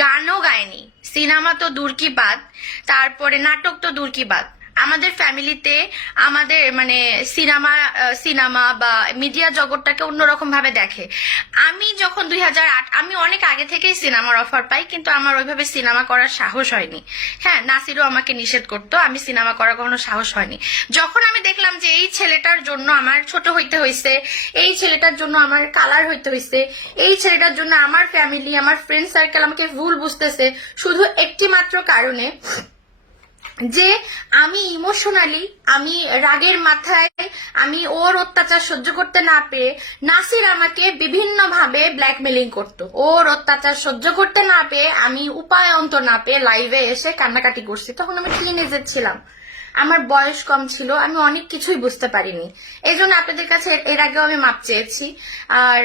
গানও গায়নি, সিনেমা তো দূর কি বাদ, তারপরে নাটক তো দূর কি বাদ। আমাদের ফ্যামিলিতে আমাদের মানে সিনেমা সিনেমা বা মিডিয়া জগৎটাকে অন্যরকম ভাবে দেখে। আমি যখন 2008, আমি অনেক আগে থেকেই সিনেমার অফার পাই, কিন্তু আমার ওইভাবে সিনেমা করার সাহস হয়নি। হ্যাঁ, নাসিরও আমাকে নিষেধ করতো, আমি সিনেমা করার কোনো সাহস হয়নি। যখন আমি দেখলাম যে এই ছেলেটার জন্য আমার ছোট হইতে হয়েছে, এই ছেলেটার জন্য আমার কালার হইতে হয়েছে, এই ছেলেটার জন্য আমার ফ্যামিলি আমার ফ্রেন্ড সার্কেল আমাকে ভুল বুঝতেছে, শুধু একটি মাত্র কারণে যে আমি ইমোশনালি, আমি রাগের মাথায়, আমি ওর অত্যাচার সহ্য করতে না পেরে নাসির আমাকে বিভিন্ন ভাবে ব্ল্যাকমেলিং করতো। ওর অত্যাচার সহ্য করতে না পেয়ে আমি উপায় অন্ত না পেয়ে লাইভে এসে কান্নাকাটি করছি। তখন আমি টিনেজার ছিলাম, আমার বয়স কম ছিল, আমি অনেক কিছুই বুঝতে পারিনি। এই জন্য আপনাদের কাছে এর আগেও আমি মাপ চেয়েছি, আর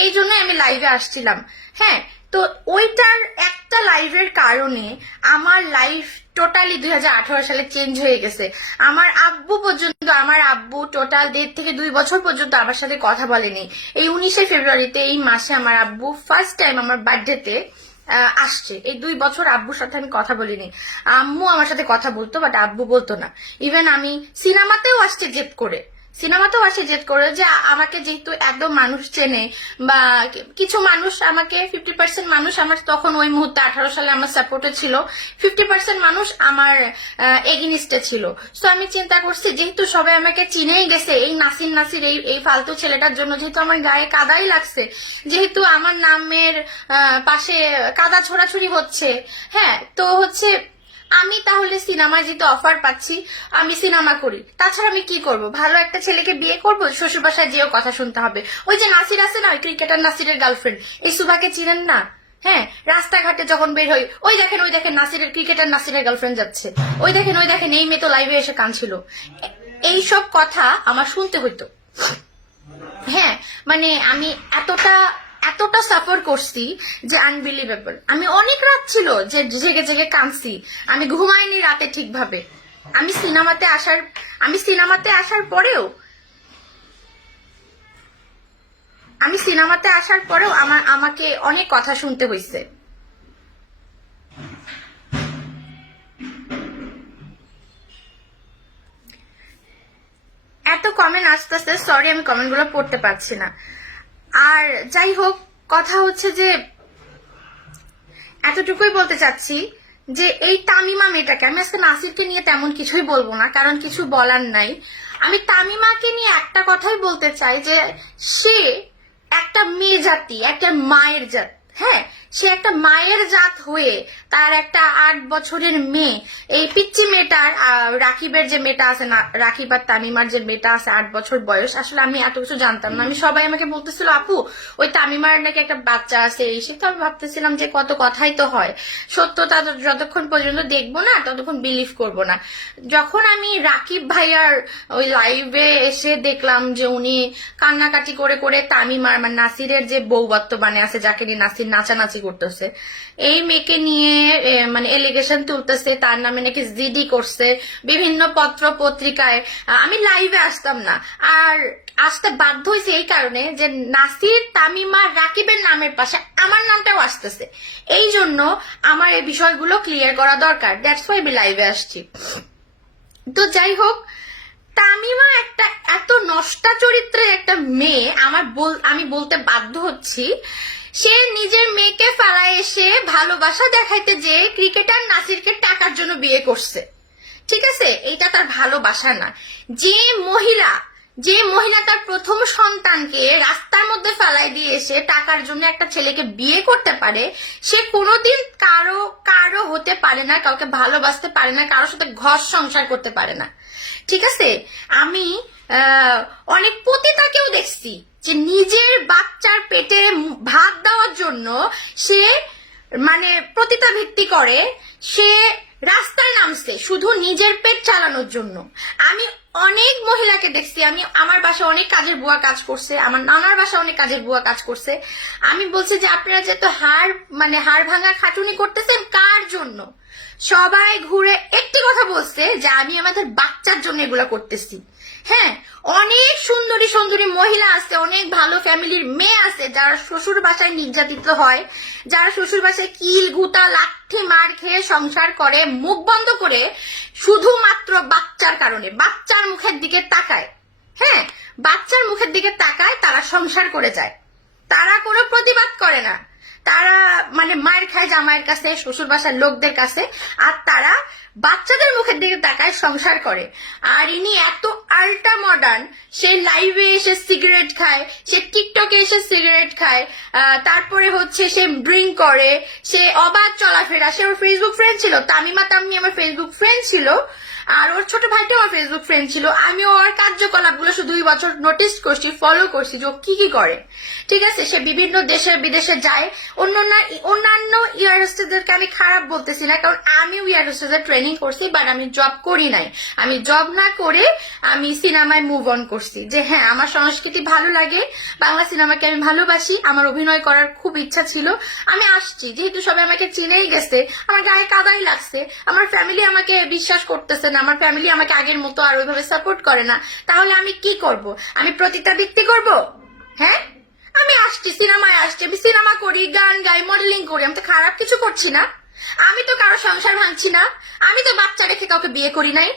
এই জন্য আমি লাইভে আসছিলাম। হ্যাঁ, তো ওইটার একটা লাইভের কারণে আমার লাইফ টোটালি 2018 সালে চেঞ্জ হয়ে গেছে। আমার আব্বু পর্যন্ত, আমার আব্বু টোটাল 1.5 থেকে 2 বছর পর্যন্ত আমার সাথে কথা বলেনি। এই 19শে ফেব্রুয়ারিতে, এই মাসে আমার আব্বু ফার্স্ট টাইম আমার বার্থডেতে আসছে। এই 2 বছর আব্বুর সাথে আমি কথা বলিনি। আম্মু আমার সাথে কথা বলতো, বাট আব্বু বলতো না। ইভেন আমি সিনেমাতেও আসছে জেদ করে, যে আমাকে যেহেতু একদম মানুষ চেনে, বা কিছু মানুষ আমাকে 50% মানুষ আমার তখন ওই মুহূর্তে 18 সালে আমার সাপোর্টে ছিল, 50% মানুষ আমার এগেনিস্টে ছিল। সো আমি চিন্তা করছি, যেহেতু সবাই আমাকে চিনেই গেছে এই নাসির এই ফালতু ছেলেটার জন্য, যেহেতু আমার গায়ে কাদাই লাগছে, যেহেতু আমার নামের পাশে কাদা ছোড়াছুড়ি হচ্ছে, হ্যাঁ, তো হচ্ছে আমি তাহলে সিনেমায় যেহেতু অফার পাচ্ছি, আমি সিনেমা করি। তাছাড়া আমি কি করব? ভালো একটা ছেলেকে বিয়ে করব, শ্বশুর বাসায় যেও কথা শুনতে হবে। ওই যে নাসির আছে না, ওই ক্রিকেটার নাসিরের গার্লফ্রেন্ড, এই সুভাকে চিনেন না? হ্যাঁ, রাস্তাঘাটে যখন বের হই, ওই দেখেন নাসিরের, ক্রিকেটার নাসিরের গার্লফ্রেন্ড যাচ্ছে, ওই দেখেন এই মেয়ে তো লাইভে এসে কাঁদছিল। এইসব কথা আমার শুনতে হইতো। হ্যাঁ, মানে আমি এতটা এতটা সাফার করছি যে আনবিলিভেবল। আমি অনেক রাত ছিল যে জেগে জেগে কাঁদছি, আমি ঘুমাইনি রাতে ঠিকভাবে। আমি সিনেমাতে আসার পরেও আমাকে অনেক কথা শুনতে হয়েছে। এত কমেন্ট আসতেছে, সরি আমি কমেন্ট গুলো পড়তে পারছি না। আর যাই হোক, কথা হচ্ছে যে এতটুকুই বলতে চাচ্ছি যে এই তামিমা মেয়েটাকে, আমি আজকে নাসিরকে নিয়ে তেমন কিছুই বলবো না, কারণ কিছু বলার নাই। আমি তামিমাকে নিয়ে একটা কথাই বলতে চাই যে সে একটা মেয়ে জাতি, একটা মায়ের জাত। হ্যাঁ, সে একটা মায়ের জাত হয়ে তার একটা 8 বছরের মেয়ে, এই পিচ্চি মেয়েটার, রাকিবের যে মেয়েটা আছে না, রাকিব আর তামিমার যে মেয়েটা আছে 8 বছর বয়স, আসলে আমি এত কিছু জানতাম না। আমি সবাই আমাকে বলতেছিল আপু ওই তামিমার নাকি একটা বাচ্চা আছে, এই সে। তো আমি ভাবতেছিলাম যে কত কথাই তো হয়, সত্যতা যতক্ষণ পর্যন্ত দেখবো না ততক্ষণ বিলিভ করব না। যখন আমি রাকিব ভাইয়ার ওই লাইভে এসে দেখলাম যে উনি কান্নাকাটি করে করে তামিমার মানে নাসিরের যে বউ বর্তমানে আছে, যাকে নিয়ে নাসির নাচানাচি করতেছে, এই মেয়েকে নিয়ে মানে এলিগেশন তুলতেছে, তার নামে নাকি জিডি করছে বিভিন্ন পত্র পত্রিকায়, আমি লাইভে আসতাম না। আর আসতে বাধ্য হয়েছে এই কারণে যে নাসির, তামিমা, রাকিবের নামের পাশে আমার নামটাও আসতেছে। এই জন্য আমার এই বিষয়গুলো ক্লিয়ার করা দরকার, দ্যাটস ওয়াই আমি লাইভে আসছি। তো যাই হোক, তামিমা একটা এত নষ্টা চরিত্রের একটা মেয়ে, আমি বলতে বাধ্য হচ্ছি। সে নিজের মেয়েকে ফালায় এসে ভালোবাসা দেখাইতে যে ক্রিকেটার নাসিরকে টাকার জন্য বিয়ে করছে। ঠিক আছে, এইটা তার ভালোবাসা না। যে মহিলা তার প্রথম সন্তানকে রাস্তার মধ্যে ফেলাই দিয়ে এসে টাকার জন্য একটা ছেলেকে বিয়ে করতে পারে, সে কোনোদিন কারো হতে পারে না, কাউকে ভালোবাসতে পারে না, কারোর সাথে ঘর সংসার করতে পারে না। ঠিক আছে, আমি অনেক পতিতাকেও দেখছি যে নিজের বাচ্চার পেটে ভাত দেওয়ার জন্য সে মানে পতিতাবৃত্তি করে, সে রাস্তায় নামছে শুধু নিজের পেট চালানোর জন্য। আমি অনেক মহিলাকে দেখছি, আমি আমার বাসায় অনেক কাজের বুয়া কাজ করছে, আমার নানার বাসায় অনেক কাজের বুয়া কাজ করছে। আমি বলছি যে আপনারা যে তো হাড় ভাঙা খাটুনি করতেছেন কার জন্য? সবাই ঘুরে একটি কথা বলছে যে আমি আমাদের বাচ্চার জন্য এগুলা করতেছি। হ্যাঁ, অনেক সুন্দরী সুন্দরী মহিলা আছে, অনেক ভালো ফ্যামিলির মেয়ে আছে যারা শ্বশুর বাসায় নির্যাতিত হয়, যারা শ্বশুর বাসায় কিল গুতা লাঠি মার খেয়ে সংসার করে মুখ বন্ধ করে, শুধুমাত্র বাচ্চার কারণে, বাচ্চার মুখের দিকে তাকায়। হ্যাঁ, বাচ্চার মুখের দিকে তাকায়, তারা সংসার করে যায়, তারা কোনো প্রতিবাদ করে না, তারা মানে মায়ের খায় জামাইয়ের কাছে, শ্বশুর বাসার লোকদের কাছে, আর তারা বাচ্চাদের মুখের দিকে তাকায়, সংসার করে। আর ইনি এত আল্ট্রা মডার্ন, সে লাইভে এসে সিগারেট খায়, সে টিকটকে এসে সিগারেট খায়, তারপরে হচ্ছে সে ড্রিঙ্ক করে, সে অবাধ চলাফেরা। সে ওর ফেসবুক ফ্রেন্ড ছিল, তামিমা তাম্মি আমার ফেসবুক ফ্রেন্ড ছিল, আর ওর ছোট ভাইটাও আমার ফেসবুক ফ্রেন্ড ছিল। আমি ওর কার্যকলাপগুলো শুধু 2 বছর নোটিস করছি, ফলো করছি যে ও কি কি করে। ঠিক আছে, সে বিভিন্ন দেশে বিদেশে যায়। অন্যান্য ইয়ার হোস্টেসদেরকে আমি খারাপ বলতেছি না, কারণ আমিও ইয়ার হোস্টেসের ট্রেনিং করছি, বাট আমি জব করি নাই। আমি জব না করে আমি সিনেমায় মুভ অন করছি, যে হ্যাঁ আমার সংস্কৃতি ভালো লাগে, বাংলা সিনেমাকে আমি ভালোবাসি, আমার অভিনয় করার খুব ইচ্ছা ছিল, আমি আসছি। যেহেতু সবাই আমাকে চিনেই গেছে, আমার গায়ে কাদাই লাগছে, আমার ফ্যামিলি আমাকে বিশ্বাস করতেছে না, আমার ফ্যামিলি আমাকে আগের মতো আর ওইভাবে সাপোর্ট করে না, তাহলে আমি কি করব? আমি প্রতিটা বৃত্তি করব? হ্যাঁ, আমি আসছি, সিনেমায় আসছি, আমি সিনেমা করি, গান গাই, মডেলিং করি, আমি তো খারাপ কিছু করছি না, আমি তো কারো সংসার ভাঙছি না, আমি তো বাচ্চা রেখে কাউকে বিয়ে করি নাই,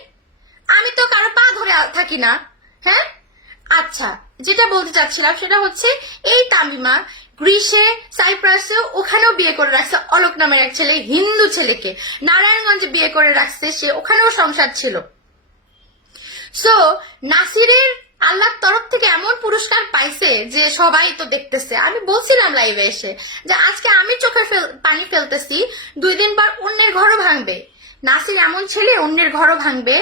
আমি তো কারো পা ধরে থাকি না। হ্যাঁ, আচ্ছা, যেটা বলতে চাচ্ছিলাম সেটা হচ্ছে এই তামিমা গ্রিসে, সাইপ্রাসে, ওখানেও বিয়ে করে রাখছে অলোক নামের এক ছেলে, হিন্দু ছেলেকে নারায়ণগঞ্জে বিয়ে করে রাখছে, সে ওখানেও সংসার ছিল। সো নাসিরের আল্লাহর তরফ থেকে এমন পুরস্কার পাইছে যে সবাই তো দেখতেছে। আমি বলছিলাম লাইভে এসে যে আজকে আমি চোখে পানি ফেলতেছি, 2 দিন পর অন্যের ঘরও ভাঙবে। নাসির এমন ছেলে, অন্যের ঘরও ভাঙবে।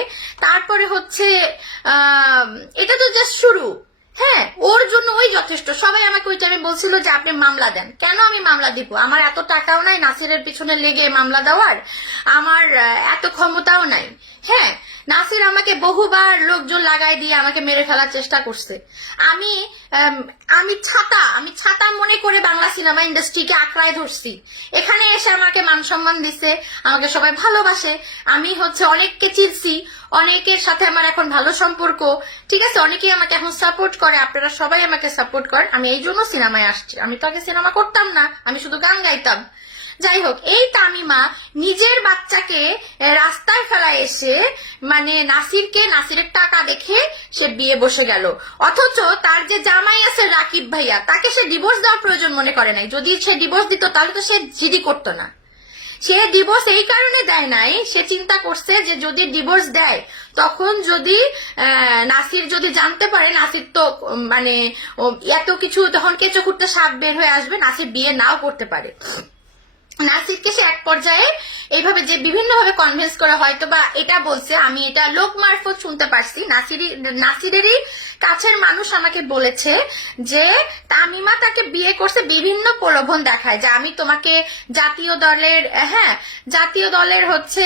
তারপরে হচ্ছে এটা তো জাস্ট শুরু। হ্যাঁ, ওর জন্য ওই যথেষ্ট। সবাই আমাকে ওই টাইমে বলছিল যে আপনি মামলা দেন। কেন আমি মামলা দিব? আমার এত টাকাও নাই নাসিরের পিছনে লেগে মামলা দেওয়ার, আমার এত ক্ষমতাও নাই। হ্যাঁ, নাসির আমাকে বহুবার লোকজন লাগাই দিয়ে আমাকে মেরে ফেলার চেষ্টা করছে। আমি আমি ছাতা মনে করে বাংলা সিনেমা ইন্ডাস্ট্রিকে আঁকড়ায় ধরছি। এখানে এসে আমাকে মান সম্মান দিছে, আমাকে সবাই ভালোবাসে, আমি হচ্ছে অনেককে চিনছি, অনেকের সাথে আমার এখন ভালো সম্পর্ক। ঠিক আছে, অনেকেই আমাকে এখন সাপোর্ট করে, আপনারা সবাই আমাকে সাপোর্ট করেন। আমি এই জন্য সিনেমায় আসছি, আমি তো আগে সিনেমা করতাম না, আমি শুধু গান গাইতাম। যাই হোক, এই তামিমা নিজের বাচ্চাকে রাস্তায় ফেলায় এসে মানে নাসিরের টাকা দেখে সে বিয়ে বসে গেল। অথচ তার যে জামাই আছে রাকিব ভাইয়া, তাকে সে ডিভোর্স দেওয়ার প্রয়োজন মনে করে নাই। যদি সে ডিভোর্স দিত তাহলে তো সে জিডি করতো না। সে ডিভোর্স এই কারণে দেয় নাই, সে চিন্তা করছে যে যদি ডিভোর্স দেয় তখন যদি নাসির যদি জানতে পারে, নাসির তো মানে এত কিছু, তখন কেঁচো খুঁড়তে সাপ বের হয়ে আসবে, নাসির বিয়ে নাও করতে পারে। নাসিরকে সে এক পর্যায়ে এইভাবে যে বিভিন্ন ভাবে কনভিন্স করে, হয়তো বা এটা বলছে, আমি এটা লোক মারফত শুনতে পারছি, নাসিরেরই কাছের মানুষ আমাকে বলেছে যে তামিমা তাকে বিয়ে করছে বিভিন্ন প্রলোভন দেখায়, যে আমি তোমাকে জাতীয় দলের হচ্ছে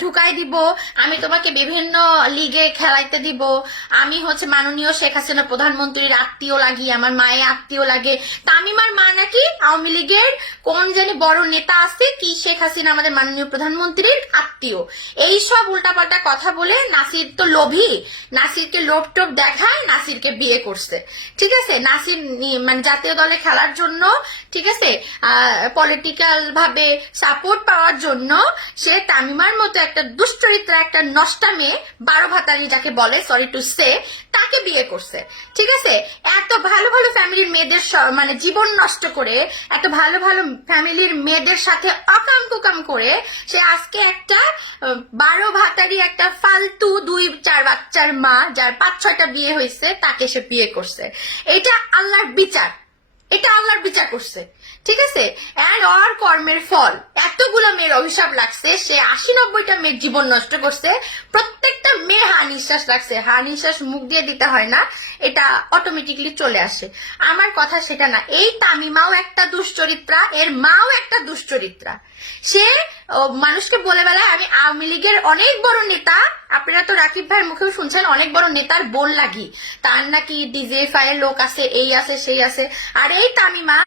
ঢুকাই দিব, আমি তোমাকে বিভিন্ন লিগে খেলাইতে দিব, আমি হচ্ছে মাননীয় শেখ হাসিনা প্রধানমন্ত্রীর আত্মীয় লাগি, আমার মায়ের আত্মীয় লাগে। তামিমার মা নাকি আওয়ামী লীগের কোন জানি বড় নেতা আছে, কি শেখ হাসিনা আমাদের মাননীয় প্রধানমন্ত্রীর আত্মীয়। এই সব উল্টাপাল্টা কথা বলে নাসির তো লোভী, নাসিরকে লোভ টোপ দেখায়, নাসিরকে বিয়ে করছে। ঠিক আছে, নাসির মানে জাতীয় দলে খেলার জন্য, ঠিক আছে, পলিটিক্যাল ভাবে সাপোর্ট পাওয়ার জন্য সে তামিমার মতো একটা দুশ্চরিত্রা, একটা নষ্টা মেয়ে, 12 ভাতারি যাকে বলে, সরি টু সে, তাকে বিয়ে করছে। ঠিক আছে, এত ভালো ভালো ফ্যামিলির মেয়েদের মানে জীবন নষ্ট করে, এত ভালো ভালো ফ্যামিলির মেয়েদের সাথে অকাম কুকাম করে সে আজকে একটা 12 ভাতারি একটা ফালতু 2-4 বাচ্চার মা, যার 5-6টা বিয়ে হয়েছে, তাকে সে বিয়ে করছে। এটা আল্লাহর বিচার, এটা আল্লাহর বিচার করছে। ঠিক আছে, এন্ড ওর কর্মের ফল, এতগুলো মেয়ের অভিশাপ লাগছে, সে 80-90টা মেয়ের জীবন নষ্ট করছে, প্রত্যেকটা মেয়ে হা নিঃশ্বাস লাগছে। হা নিঃশ্বাস মুখ দিয়ে দিতে হয় না, এটা অটোমেটিকলি চলে আসে। আমার কথা সেটা না, এই তামিমাও একটা দুশ্চরিত্রা, এর মাও একটা দুশ্চরিত্রা। সে মানুষকে বলে বেলায় আমি আওয়ামী লীগের অনেক বড় নেতা, আপনারা তো রাকিব ভাইয়ের মুখেও শুনছেন, অনেক বড় নেতার বোন লাগি, তার নাকি ডিজেফাই এর লোক আছে, এই আছে সেই আছে। আর এই তামিমা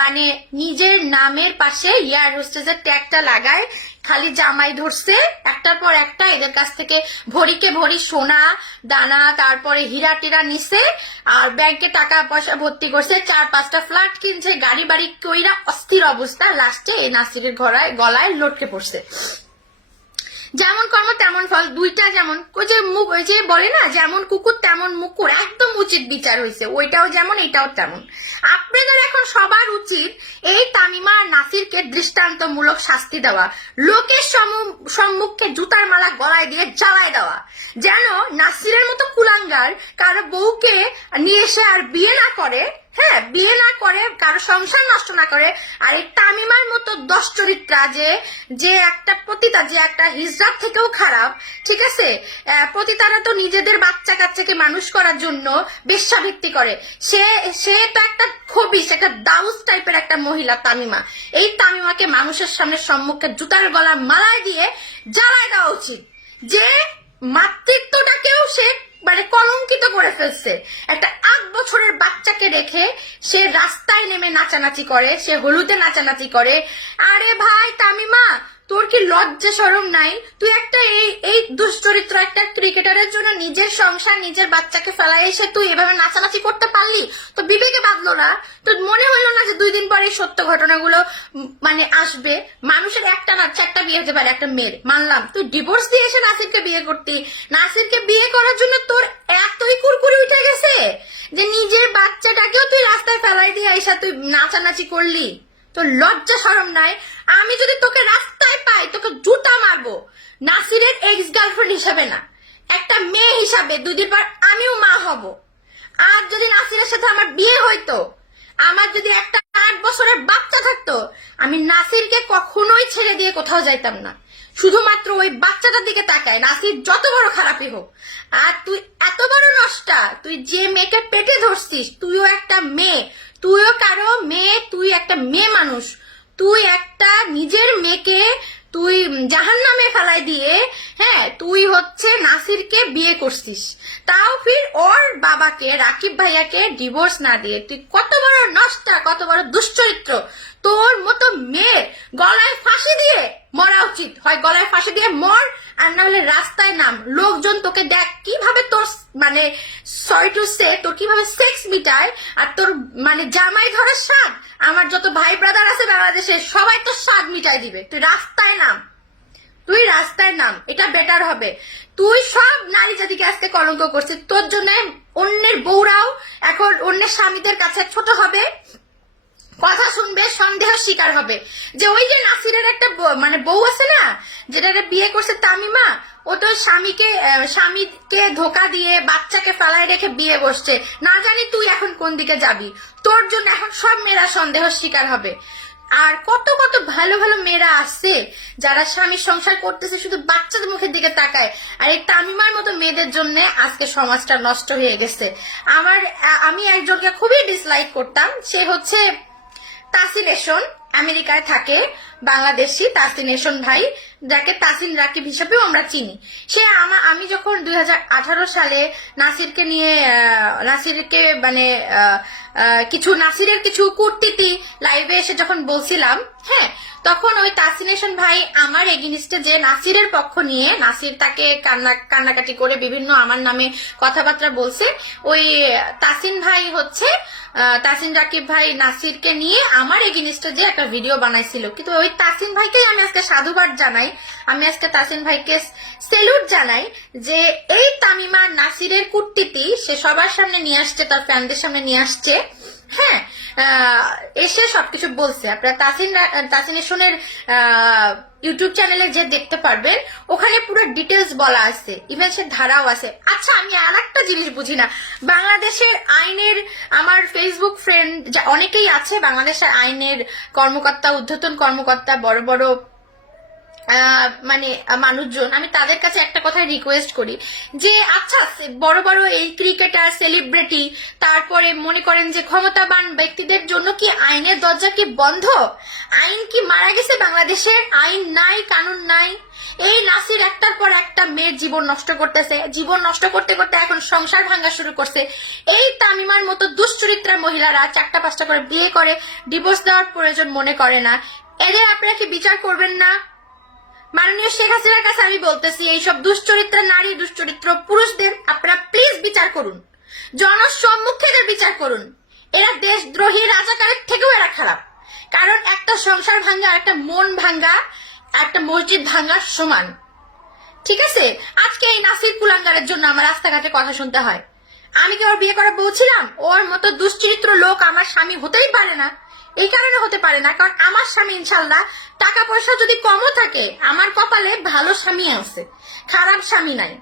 মানে নিজের নামের পাশে এয়ার হোস্টেসের ট্যাগটা লাগায়, খালি জামাই ধরছে একটার পর একটা, এদের কাছ থেকে ভরিকে ভরি সোনা দানা তারপরে হীরা টিরা নিছে, আর ব্যাংকে টাকা পয়সা ভর্তি করছে, 4-5টা ফ্ল্যাট কিনছে, গাড়ি বাড়ি কইরা অস্থির অবস্থা, লাস্টে এই নাসিরের গলায় লটকে পড়ছে। যেমন কর্ম তেমন ফল, দুইটা যেমন ওই যে মুখ, ওই যে বলে না যেমন কুকুর তেমন মুকুর, একদম উচিত বিচার হয়েছে, ওইটাও যেমন এটাও তেমন। আপনাদের এখন সবার উচিত এই তামিমা আর নাসিরকে দৃষ্টান্তমূলক শাস্তি দেওয়া, লোকের সম্মুখে জুতার মালা গলায় দিয়ে জ্বালায় দেওয়া, যেন নাসিরের মতো কুলাঙ্গার কারো বউকে নিয়ে এসে আর বিয়ে না করে, হ্যাঁ বিয়ে না করে, কারো সংসার নষ্ট না করে। আর এই তামিমার মতো 10 চরিত্রা যে একটা পতিতা, যে একটা হিজড়ার থেকেও খারাপ, ঠিক আছে, পতিতারা তো নিজেদের বাচ্চা কাচ্চাকে মানুষ করার জন্য বেশ্যাভিত্তি করে, সে তো একটা খবিশ, একটা দাউস টাইপের একটা মহিলা তামিমা। এই তামিমাকে মানুষের সামনে সম্মুখে জুতার গলা মালায় দিয়ে জ্বালায় দেওয়া উচিত, যে মাতৃত্বটাকেও সে মানে কলঙ্কিত করে ফেলছে। একটা 8 বছরের বাচ্চাকে রেখে সে রাস্তায় নেমে নাচানাচি করে, সে হলুদে নাচানাচি করে। আরে ভাই তামিমা, তোর কি লজ্জা শরম নাই? তুই একটা এই দুশ্চরিত্র একটা ক্রিকেটারের জন্য নিজের সংসার নিজের বাচ্চাকে ফেলাই এসে তুই এভাবে নাচানাচি করতে পারলি? তো বিবেকে বাঁধলো না? তোর মনে হইলো না যে 2 দিন পরে সত্য ঘটনাগুলো মানে আসবে? মানুষের একটা না 4টা বিয়ে হতে পারে একটা মেয়ের, মানলাম। তুই ডিভোর্স দিয়ে এসে নাসিরকে বিয়ে করতি, নাসিরকে বিয়ে করার জন্য তোর এতই কুরকুরি উঠে গেছে যে নিজের বাচ্চাটাকেও তুই রাস্তায় ফেলাই দিয়ে এসে তুই নাচানাচি করলি? তোর লজ্জা শরম নাই? আমি যদি তোকে রাস্তায় পাই তোকে জুতা মারবো, নাসিরের এক্স গার্লফ্রেন্ড হিসাবে না, একটা মেয়ে হিসাবে। 2 দিন পর আমিও মা হব। আর যদি নাসিরের সাথে আমার বিয়ে হইতো, আমার যদি একটা 8 বছরের বাচ্চা থাকতো, আমি নাসিরকে কখনোই ছেড়ে দিয়ে কোথাও যাইতাম না, শুধুমাত্র ওই বাচ্চাটার দিকে তাকায়, নাসির যত বড় খারাপই হোক। আর তুই এত বড় নষ্টা, তুই যে মেয়েকে পেটে ধরছিস, তুইও একটা মেয়ে, তুইও কারো মেয়ে, তুই একটা মেয়ে মানুষ, তুই একটা নিজের মেয়েকে তুই জাহান্নামে ফেলাই দিয়ে, হ্যাঁ তুই হচ্ছে নাসিরকে বিয়ে করছিস, তাও ফির ওর বাবাকে রাকিব ভাইয়াকে ডিভোর্স না দিয়ে। তুই কত বড় নষ্টা, কত বড় দুশ্চরিত্র! তোর মতো মেয়ে গলায় ফাঁসি দিয়ে মরা উচিত, হয় গলায় ফাঁসি দিয়ে মর, আর না হলে রাস্তায় নাম, লোকজন তোকে দেখ কিভাবে তোর মানে সরি টু সে তোর কিভাবে সেক্স মিটায়, আর তোর মানে জামাই ধরার স্বাদ। আমার যত ভাই ব্রাদার আছে বাংলাদেশে সবাই তোর স্বাদ মিটাই দিবে। তুই রাস্তায় নাম, তুই রাস্তায় নাম, এটা বেটার হবে। তুই সব নারী জাতিকে আজকে কলঙ্ক করছিস, তোর জন্য অন্যের বউরাও এখন অন্যের স্বামীদের কাছে ছোট হবে, কথা শুনবে, সন্দেহ শিকার হবে। যে ওই যে নাসিরের একটা মানে বউ আছে না, যেটা বিয়ে করছে তামিমা, ও তো স্বামীকে ধোকা দিয়ে বাচ্চাকে ফেলায় রেখে বিয়ে বসছে। না জানি তুই এখন কোন দিকে যাবি। তোর জন্য এখন সব মেয়েরা সন্দেহ শিকার হবে। আর কত কত ভালো ভালো মেয়েরা আছে যারা স্বামীর সংসার করতেছে, শুধু বাচ্চাদের মুখের দিকে তাকায়। আর এই তামিমার মতো মেয়েদের জন্য আজকে সমাজটা নষ্ট হয়ে গেছে। আমি একজনকে খুবই ডিসলাইক করতাম, সে হচ্ছে তাসিনেশন, আমেরিকায় থাকে, বাংলাদেশি তাসিনেশন ভাই, যাকে তাসিন রাকিব হিসেবেও আমরা চিনি। সে আমি যখন 2018 সালে নাসিরকে মানে নাসিরের কিছু কূটনীতি লাইভে এসে যখন বলছিলাম, হ্যাঁ তখন ওই তাসিনেশন ভাই আমার এগেনিস্টে যে নাসিরের পক্ষ নিয়ে, নাসির তাকে কান্নাকাটি করে বিভিন্ন আমার নামে কথাবার্তা বলছে, ওই তাসিন ভাই হচ্ছে তাসিন রাকিব ভাই নাসিরকে নিয়ে আমার এগেনিস্টে যে একটা ভিডিও বানাইছিল। কিন্তু ওই তাসিন ভাইকে আমি আজকে সাধুবাদ জানাই, আমি আজকে তাসিন ভাইকে সেলুট জানাই যে এই তামিমা নাসিরের কূটনীতি সে সবার সামনে নিয়ে আসছে, তার ফ্যানদের সামনে নিয়ে আসছে, হ্যাঁ এসে সবকিছু বলছে। আপনারা তাসিনেশনের ইউটিউব চ্যানেলে যে দেখতে পারবেন, ওখানে পুরো ডিটেলস বলা আছে, ইভেন সে ধারাও আছে। আচ্ছা আমি আর একটা জিনিস বুঝি না, বাংলাদেশের আইনের, আমার ফেসবুক ফ্রেন্ড অনেকেই আছে বাংলাদেশের আইনের কর্মকর্তা, ঊর্ধ্বতন কর্মকর্তা, বড় বড় মানে মানুষজন, আমি তাদের কাছে একটা কথা রিকোয়েস্ট করি যে আচ্ছা বড় বড় এই ক্রিকেটার, সেলিব্রিটি, তারপরে মনে করেন যে ক্ষমতাবান ব্যক্তিদের জন্য কি আইনের দরজা কি বন্ধ? আইন কি মারা গেছে? বাংলাদেশের আইন নাই, কানুন নাই। এই নাসির একটার পর একটা মেয়ের জীবন নষ্ট করতেছে, জীবন নষ্ট করতে করতে এখন সংসার ভাঙা শুরু করছে। এই তামিমার মতো দুশ্চরিত্রা মহিলারা 4টা-5টা করে বিয়ে করে ডিভোর্স দেওয়ার প্রয়োজন মনে করে না। এদের আপনারা কি বিচার করবেন না? মাননীয় শেখ হাসিনার কাছে আমি বলতেছি, এইসব দুশ্চরিত্র নারী, দুশ্চরিত্র পুরুষদের আপনারা প্লিজ বিচার করুন, জনসম্মুখে এদের বিচার করুন। এরা দেশদ্রোহী রাজাকারের থেকেও এরা খারাপ, কারণ একটা সংসার ভাঙ্গা, একটা মন ভাঙ্গা, একটা মসজিদ ভাঙ্গার সমান। ঠিক আছে, আজকে এই নাসির কুলাঙ্গারের জন্য আমার রাস্তাঘাটে কথা শুনতে হয়। আমি কি ওর বিয়ে করে বলছিলাম? ওর মতো দুশ্চরিত্র লোক আমার স্বামী হতেই পারে না। এই কারণে হতে পারে না কারণ আমার স্বামী ইনশাল্লাহ টাকা পয়সা যদি কমও থাকে, আমার কপালে ভালো স্বামী আছে, খারাপ স্বামী নাই।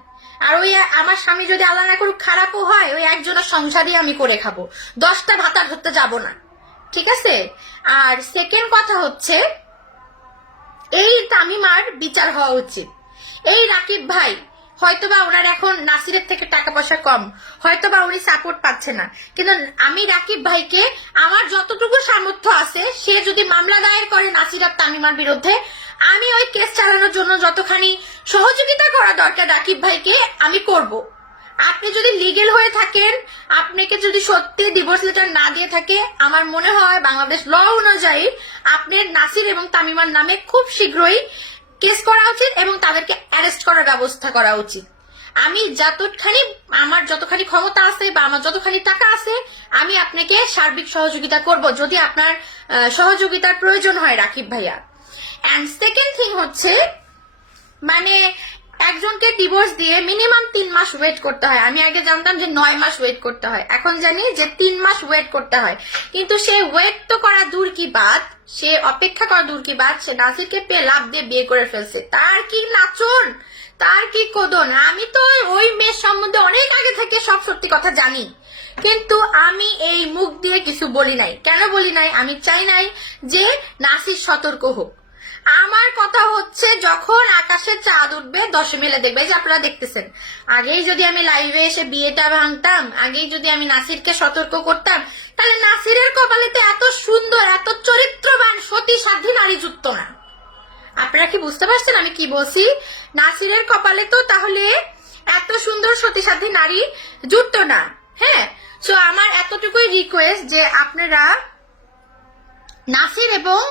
আর ওই আমার স্বামী যদি আল্লাহ না করুক খারাপও হয়, ওই একজনের সংসারই আমি করে খাবো, 10টা ভাতা ধরতে যাব না। ঠিক আছে। আর সেকেন্ড কথা হচ্ছে, এই তামিমার বিচার হওয়া উচিত। এই রাকিব ভাই হয়তোবা ওনার এখন নাসিরের থেকে টাকা পয়সা কম, হয়তোবা উনি সাপোর্ট পাচ্ছে না, কিন্তু আমি রাকিব ভাইকে আমার যতটুকু সামর্থ্য আছে, সে যদি মামলা দায়ের করে নাসির আর তামিমার বিরুদ্ধে, আমি ওই কেস চালানোর জন্য যতখানি সহযোগিতা করা দরকার রাকিব ভাইকে আমি করব। আপনি যদি লিগেল হয়ে থাকেন, আপনাকে যদি সত্যি ডিভোর্স লেটার না দিয়ে থাকে, আমার মনে হয় বাংলাদেশ ল অনুযায়ী আপনার নাসির এবং তামিমার নামে খুব শীঘ্রই কেস করা উচিত এবং তাদেরকে অ্যারেস্ট করার ব্যবস্থা করা উচিত। আমি আমার যতখানি ক্ষমতা আছে বা আমার যতখানি টাকা আছে, আমি আপনাকে সার্বিক সহযোগিতা করব যদি আপনার সহযোগিতার প্রয়োজন হয় রাকিব ভাইয়া। এন্ড সেকেন্ড থিং হচ্ছে, মানে একজনকে ডিভোর্স দিয়ে মিনিমাম 3 মাস ওয়েট করতে হয়। আমি আগে জানতাম যে 9 মাস ওয়েট করতে হয়, এখন জানি যে 3 মাস ওয়েট করতে হয়। কিন্তু সে ওয়েট তো করা দূর কি বাদ, সে অপেক্ষা করা দূর কি বাদ, সে নাসিরকে পেয়ে লাভ দিয়ে বিয়ে করে ফেলছে। তার কি নাচন, তার কি কোদন। আমি তো ওই মেয়ের সম্বন্ধে অনেক আগে থেকে সব সত্যি কথা জানি, কিন্তু আমি এই মুখ দিয়ে কিছু বলি নাই। কেন বলি নাই? আমি চাই নাই যে নাসির সতর্ক হোক। আমার কথা হচ্ছে, যখন আকাশে চাঁদ উঠবে 10 মেলে দেখবে, যে আপনারা দেখতেছেন, আগেই যদি আমি লাইভে এসে বিয়েটা ভাঙতাম, আগেই যদি আমি নাসিরকে সতর্ক করতাম, তাহলে নাসিরের কপালেতে এত সুন্দর, এত চরিত্রবান, সতী সাধ্বী নারী যুক্ত না। আপনারা কি বুঝতে পারছেন আমি কি বলছি? নাসিরের কপালে তো তাহলে এত সুন্দর সতী সাধ্বী নারী যুক্ত না। হ্যাঁ, সো আমার এতটুকুই রিকোয়েস্ট যে আপনারা নাসির এবং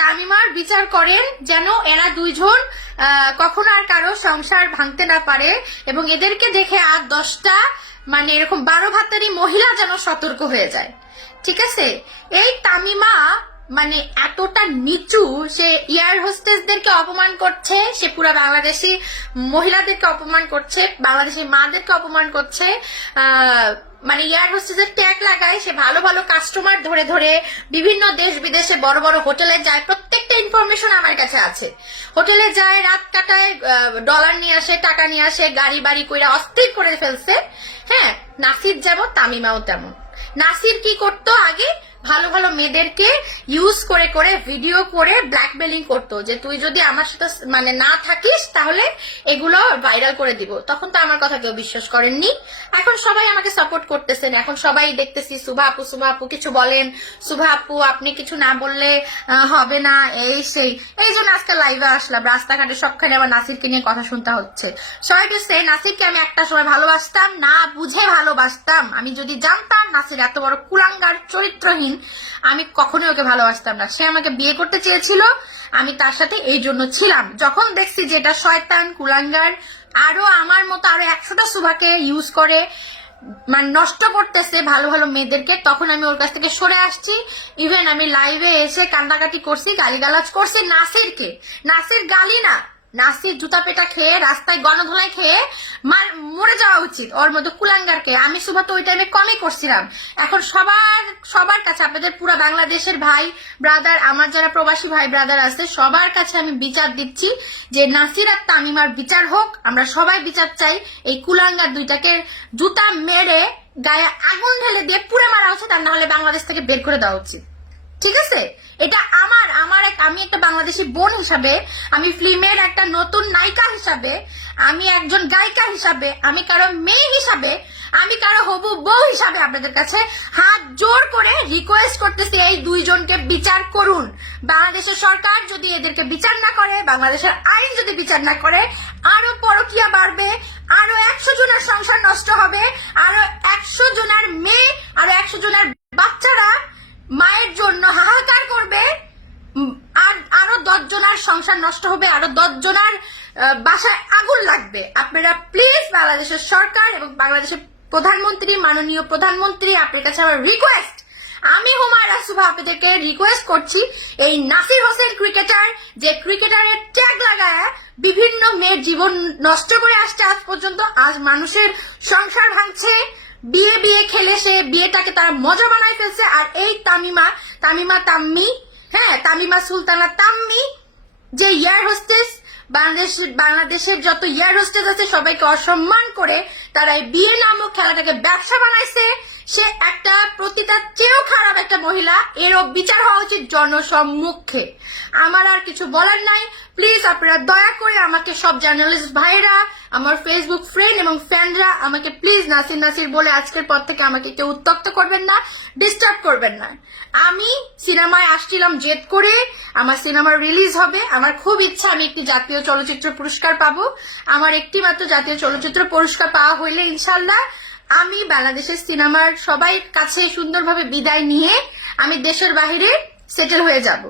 তামিমার বিচার করেন, যেন এরা দুইজন কখনো আর কারো সংসার ভাঙতে না পারে, এবং এদেরকে দেখে আর 10টা মানে এরকম 12 ভাতারি মহিলা যেন সতর্ক হয়ে যায়। ঠিক আছে। এই তামিমা মানে এতটা নিচু, সে এয়ার হোস্টেসদেরকে অপমান করছে, সে পুরো বাংলাদেশি মহিলাদেরকে অপমান করছে, বাংলাদেশি মাদেরকে অপমান করছে। মানে এয়ার হোস্টেসের ট্যাগ লাগায়, সে ভালো ভালো কাস্টমার ধরে ধরে বিভিন্ন দেশ বিদেশে বড় বড় হোটেলে যায়। প্রত্যেকটা ইনফরমেশন আমার কাছে আছে। হোটেলে যায়, রাত কাটায়, ডলার নিয়ে আসে, টাকা নিয়ে আসে, গাড়ি বাড়ি কইরা অস্থির করে ফেলছে। হ্যাঁ, নাসির যেমন তামিমাও তেমন। নাসির কি করতো আগে? ভালো ভালো মেয়েদেরকে ইউজ করে করে ভিডিও করে ব্ল্যাকমেলিং করতো, যে তুই যদি আমার সাথে মানে না থাকিস তাহলে এগুলো ভাইরাল করে দিব। তখন তো আমার কথা কেউ বিশ্বাস করেননি। এখন সবাই আমাকে সাপোর্ট করতেছেন, এখন সবাই দেখতেছি সুভা আপু কিছু বলেন, সুভা আপু আপনি কিছু না বললে হবে না, এই সেই। এই জন্য আজকে লাইভে আসলাম, রাস্তাঘাটে সবখানে আমার নাসিরকে নিয়ে কথা শুনতে হচ্ছে। সবাই বলছে নাসিরকে আমি একটা সময় ভালোবাসতাম, না বুঝে ভালোবাসতাম। আমি যদি জানতাম নাসির এত বড় কুলাঙ্গার, চরিত্রহীন, আমি কখনোই ওকে ভালোবাসতাম না। সে আমাকে বিয়ে করতে চেয়েছিল, আমি তার সাথে এই জন্য ছিলাম। যখন দেখছি যে এটা শয়তান, কুলাঙ্গার, আরো আমার মতো আরো 100টা সুভাকে ইউজ করে মানে নষ্ট করতেছে ভালো ভালো মেয়েদেরকে, তখন আমি ওর কাছ থেকে সরে আসছি। ইভেন আমি লাইভে এসে কান্দাকাটি করছি, গালিগালাজ করছি নাসিরকে। নাসির গালি না, নাসির জুতা পেটা খেয়ে, রাস্তায় গণধোলাই খেয়ে মরে যাওয়া উচিত, ওর মতো কুলাঙ্গারকে। আমি সুভা তো ওই টাইমে কমই করছিলাম। এখন সবার কাছে, আপনাদের পুরো বাংলাদেশের ভাই ব্রাদার, আমার যারা প্রবাসী ভাই ব্রাদার আছে, সবার কাছে আমি বিচার দিচ্ছি যে নাসির আর তামিমার বিচার হোক। আমরা সবাই বিচার চাই। এই কুলাঙ্গার দুইটাকে জুতা মেরে গায়ে আগুন ঢেলে দিয়ে পুড়ে মারা উচিত, আর নাহলে বাংলাদেশ থেকে বের করে দেওয়া উচিত। ঠিক আছে। এটা আমি একটা বাংলাদেশি বোন হিসাবে, আমি ফিল্মের একটা নতুন নায়িকা হিসাবে, আমি একজন গায়িকা হিসাবে, আমি কারো মেয়ে হিসাবে, আমি কারো হবু বউ হিসাবে আপনাদের কাছে হাত জোর করে রিকোয়েস্ট করতেছি, এই দুইজনকে বিচার করুন। বাংলাদেশের সরকার যদি এদেরকে বিচার না করে, বাংলাদেশের আইন যদি বিচার না করে, আরো পরকীয়া বাড়বে, আরো 100 জনের সংসার নষ্ট হবে, আরো 100 জনের মেয়ে, আরো 100 জনের বাচ্চারা মায়ের জন্য হাহাকার করবে, আর আরো 10 জনের জনের সংসার নষ্ট হবে, আরো 10 জনের বাসায় আগুন লাগবে। আপনারা প্লিজ বাংলাদেশের সরকার এবং বাংলাদেশের প্রধানমন্ত্রী, মাননীয় প্রধানমন্ত্রী, আপনার কাছে আমার রিকোয়েস্ট, আমি হুমায়রা সুভা আপনাদেরকে রিকোয়েস্ট করছি, এই নাসির হোসেন ক্রিকেটার, যে ক্রিকেটারের ট্যাগ লাগায় বিভিন্ন মেয়ের জীবন নষ্ট করে আসছে আজ পর্যন্ত, আজ মানুষের সংসার ভাঙছে, বিয়ে খেলে সে বিয়েটাকে তারা মজা বানায় ফেলছে। আর এই তামিমা সুলতানা তাম্মি, যে ইয়ার হোস্টেস, বাংলাদেশের যত ইয়ার হোস্টেস আছে সবাইকে অসম্মান করে তারা এই বিয়ে নামক খেলাটাকে ব্যবসা বানাইছে। সে একটা প্রতিটার চেয়েও খারাপ একটা মহিলা, এরও বিচার হওয়া উচিত জনসম্মুখে। আমার আর কিছু বলার নাই। প্লিজ আপনারা দয়া করে আমাকে সব জার্নালিস্ট ভাইরা, আমার ফেসবুক ফ্রেন্ড এবং ফ্যানরা আমাকে প্লিজ নাসির বলে আজকের পর থেকে আমাকে কেউ উত্তক্ত করবেন না, ডিস্টার্ব করবেন না। আমি সিনেমায় আসছিলাম জেদ করে, আমার সিনেমা রিলিজ হবে, আমার খুব ইচ্ছা আমি একটি জাতীয় চলচ্চিত্র পুরস্কার পাবো। আমার একটি মাত্র জাতীয় চলচ্চিত্র পুরস্কার পাওয়া হইলে ইনশাল্লাহ আমি বাংলাদেশের সিনেমার সবাই কাছে সুন্দরভাবে বিদায় নিয়ে আমি দেশের বাহিরে সেটেল হয়ে যাব,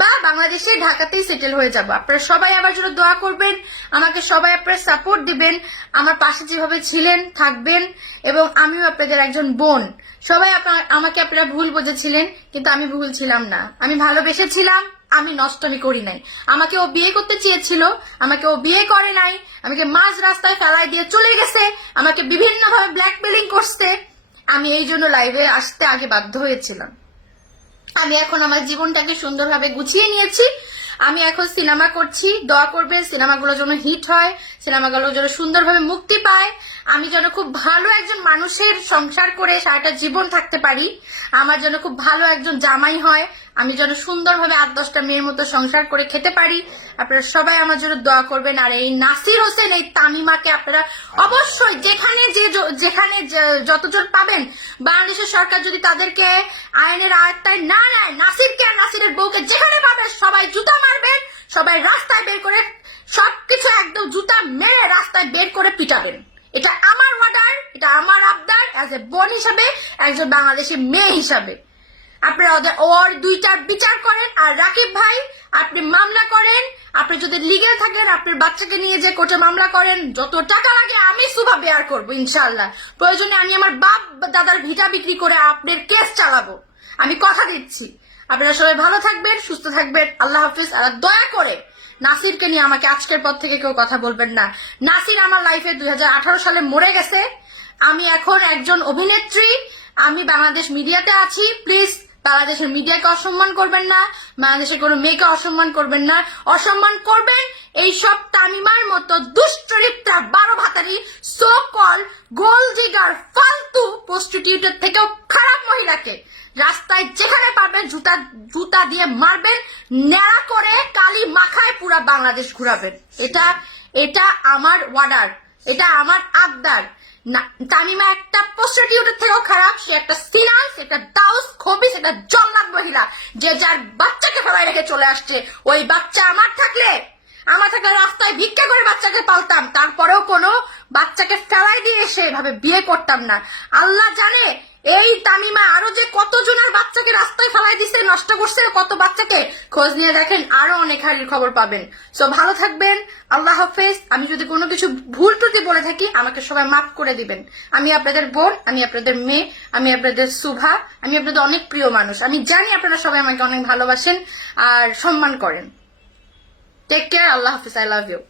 বা বাংলাদেশে ঢাকাতেই সেটেল হয়ে যাব। আপনারা সবাই আমার জন্য দোয়া করবেন, আমাকে সবাই আপনারা সাপোর্ট দিবেন, আমার পাশে যেভাবে ছিলেন থাকবেন, এবং আমিও আপনাদের একজন বোন। সবাই আমাকে আপনারা ভুল বুঝেছিলেন, কিন্তু আমি ভুল ছিলাম না, আমি ভালোবেসেছিলাম, আমি নষ্টমি করি নাই। আমাকে ও বিয়ে করতে চেয়েছিল, আমাকে ও বিয়ে করে নাই, আমাকে মাঝ রাস্তায় ফেলাই দিয়ে চলে গেছে, আমাকে বিভিন্ন ভাবে ব্ল্যাকমেলিং করছে। আমি এই জন্য লাইভে আসতে আগে বাধ্য হয়েছিলাম। আমি এখন আমার জীবনটাকে সুন্দরভাবে গুছিয়ে নিয়েছি। আমি এখন সিনেমা করছি, দোয়া করবেন সিনেমাগুলো যেন হিট হয়, সিনেমাগুলো যেন সুন্দরভাবে মুক্তি পায়, আমি যেন খুব ভালো একজন মানুষের সংসার করে সারাটা জীবন থাকতে পারি, আমার যেন খুব ভালো একজন জামাই হয়, আমি যেন সুন্দরভাবে 8-10টা মেয়ের মতো সংসার করে খেতে পারি। আপনারা সবাই আমার জন্য দোয়া করবেন। আর এই নাসির হোসেন, এই তামিমাকে আপনারা অবশ্যই যেখানে যতজন পাবেন, বাংলাদেশের সরকার যদি তাদেরকে আইনের আয়ত্তায় না নেয়, নাসিরকে আর নাসিরের বউকে যেখানে পাবেন সবাই জুতা মারবেন, সবাই রাস্তায় বের করে সবকিছু একদম জুতা মেরে রাস্তায় বের করে পিটাবেন। এটা আমার অর্ডার, এটা আমার আবদার অ্যাজ এ বোন হিসাবে, একজন বাংলাদেশি মেয়ে হিসাবে। আপনারা ওর দুইটার বিচার করেন। আর রাকিব ভাই, আপনি মামলা করেন, আপনি যদি লিগেল থাকেন আপনার বাচ্চাকে নিয়ে যে কোর্টে মামলা করেন, যত টাকা লাগে আমি সুভা বেয়ার করবো ইনশাল্লাহ। প্রয়োজনে আমি আমার বাপ দাদার ভিটা বিক্রি করে আপনার কেস চালাবো, আমি কথা দিচ্ছি। আপনারা সবাই ভালো থাকবেন, সুস্থ থাকবেন, আল্লাহ হাফিজ। আর দয়া করে নাসিরকে নিয়ে আমাকে আজকের পর থেকে কেউ কথা বলবেন না। নাসির আমার লাইফে 2018 সালে মরে গেছে। আমি এখন একজন অভিনেত্রী, আমি বাংলাদেশ মিডিয়াতে আছি। প্লিজ বাংলাদেশের মিডিয়াকে অসম্মান করবেন না, বাংলাদেশের কোনো মেয়েকে অসম্মান করবেন না। অসম্মান করবেন এইসব তামিমার মতো দুশ্চরিত্রা 12 ভাতারি সো কল গোল জিগার ফালতু প্রস্টিটিউটের থেকেও খারাপ মহিলাকে রাস্তায় যেখানে পারবেন জুতা দিয়ে মারবেন, ন্যাড়া করে কালি মাখায় পুরা বাংলাদেশ ঘুরাবেন। এটা আমার অর্ডার, এটা আমার আবদার। তামিমা একটা প্রস্টিটিউটের থেকেও খারাপ, সে একটা সিনাস, একটা দাউস খবিস, একটা জল্লাদ মহিলা, যে যার বাচ্চাকে ফেলাই রেখে চলে আসছে। ওই বাচ্চা আমার থাকলে রাস্তায় ভিক্ষা করে বাচ্চাকে পালতাম, তারপরেও কোনো বাচ্চাকে ফেলাই দিয়ে এসে এভাবে বিয়ে করতাম না। আল্লাহ জানে এই তামিমা আরো যে কতজনের বাচ্চাকে রাস্তায় ফেলাই দিচ্ছে, নষ্ট করছে, কত বাচ্চাকে খোঁজ নিয়ে দেখেন, আরো অনেক হারির খবর পাবেন। সো ভালো থাকবেন, আল্লাহ হাফেজ। আমি যদি কোনো কিছু ভুল ত্রুটি বলে থাকি আমাকে সবাই মাফ করে দিবেন। আমি আপনাদের বোন, আমি আপনাদের মেয়ে, আমি আপনাদের সুভা, আমি আপনাদের অনেক প্রিয় মানুষ। আমি জানি আপনারা সবাই আমাকে অনেক ভালোবাসেন আর সম্মান করেন। টেক কেয়ার, আল্লাহ হাফিজ, আই লাভ ইউ।